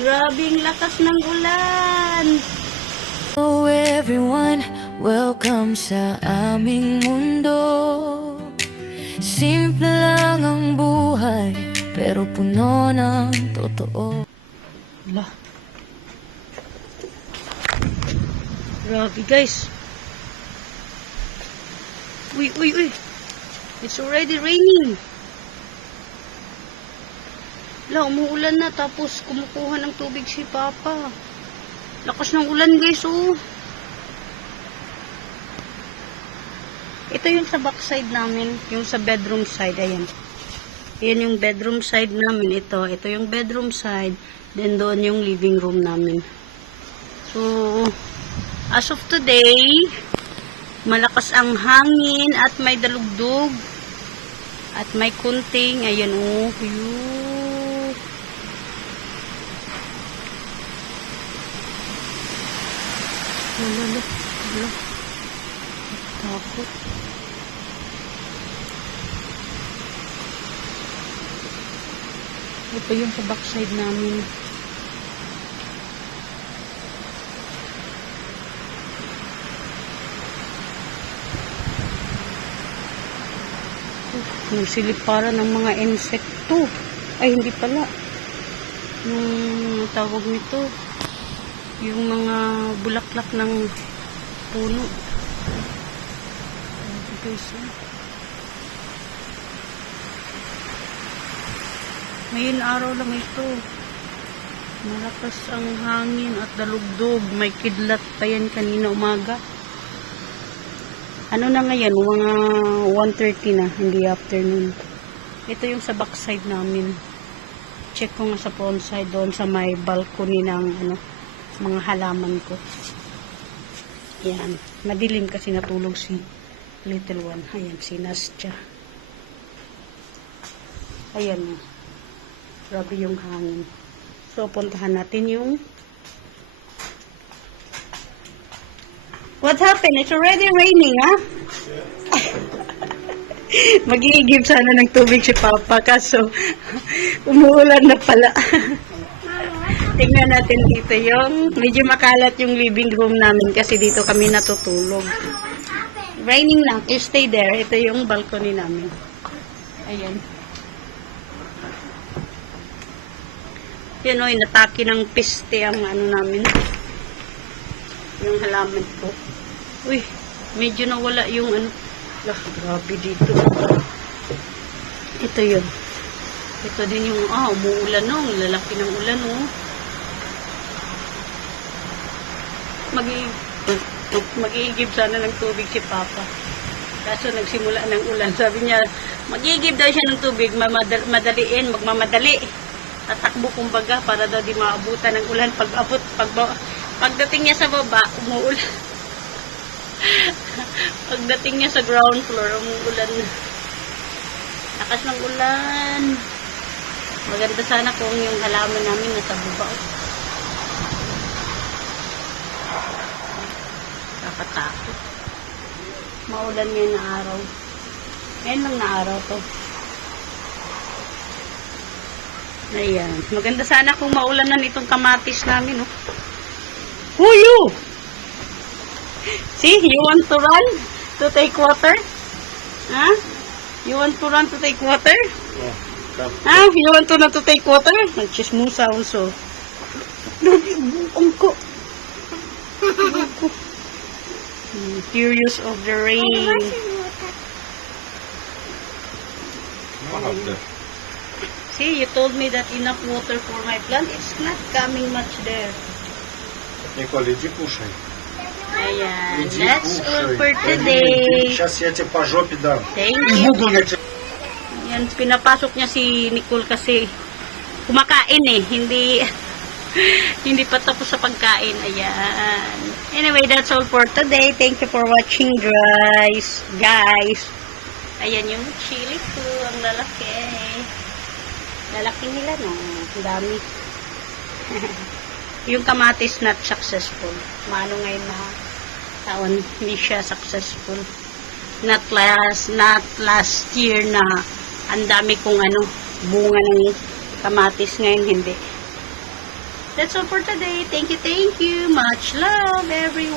Grabing lakas ng ulan. Hello everyone, welcome sa aming mundo. Simple lang ang buhay, pero puno ng totoo. Wala. Grabe guys. Uy, uy, uy. It's already raining. Wala, umuulan na tapos kumukuha ng tubig si Papa. Lakas ng ulan guys, oh. Ito yung sa backside namin, yung sa bedroom side, ayan. Ayan yung bedroom side namin, ito yung bedroom side, then doon yung living room namin. So, as of today, malakas ang hangin at may dalugdog at may kunting, ayan oh, yun. Wala. Takot. Ito yung sa backside namin. Nagsiliparan ng mga insekto. Ay, hindi pala. Yung tawag nito, yung mga bulaklak ng puno. Ngayon araw lang ito. Malakas ang hangin at dalugdog. May kidlat pa yan kanina umaga. Ano na ngayon? Mga 1:30 na, hindi afternoon. Ito yung sa backside namin. Check ko nga sa front side doon sa may balcony ng mga halaman ko. Yan. Madilim kasi natulog si little one. Ayan, si Nastya. Ayan. Grabe yung hangin. So, puntahan natin yung what happened? It's already raining, ha? Mag-iigib sana ng tubig si Papa kaso umuulan na pala. Tingnan natin dito yung medyo makalat yung living room namin kasi dito kami natutulog. Raining na. You stay there. Ito yung balcony namin. Ayan. Yan o, inatake ng peste ang namin. Yung halaman ko. Uy, medyo nawala yung grabe dito. Ito yun. Ito din yung, umuulan no. Lalaki ng ulan no. Mag-iigib sana ng tubig si Papa. Kaso nagsimula ng ulan. Sabi niya, mag-iigib daw siya ng tubig, madaliin, magmamadali. Tatakbo kumbaga para daw di maabutan ng ulan. Pagdating niya sa baba, umuulan. Pagdating niya sa ground floor, umuulan na. Lakas ng ulan. Maganda sana kung yung halaman namin nasa baba. Nakatakot. Maulan ngayon na araw. Ngayon lang na araw to. Ayan. Maganda sana kung maulan na nitong kamatis namin, no? Who you? See, you want to run to take water? Huh? You want to run to take water? Yeah. Huh? You want to run to take water? Nagchismusa also. Angko. Curious of the rain. See, you told me that enough water for my plant. It's not coming much there. Николь, иди кушай. Ayan. Иди That's all кушай. for today. Сейчас я тебе по жопе дам. Thank Из you. угла я тебе... Yan, pinapasok niya si Nicole kasi kumakain eh. Hindi pa tapos sa pagkain. Ayan. Anyway, that's all for today. Thank you for watching, guys. Ayan yung chili ko. Ang lalaki. Lalaki nila, no? Ang dami. Yung kamatis not successful. Maano ngayon na taon, hindi siya successful. Not last year na ang dami kong bunga ng kamatis, ngayon hindi. That's all for today. Thank you, thank you. Much love, everyone.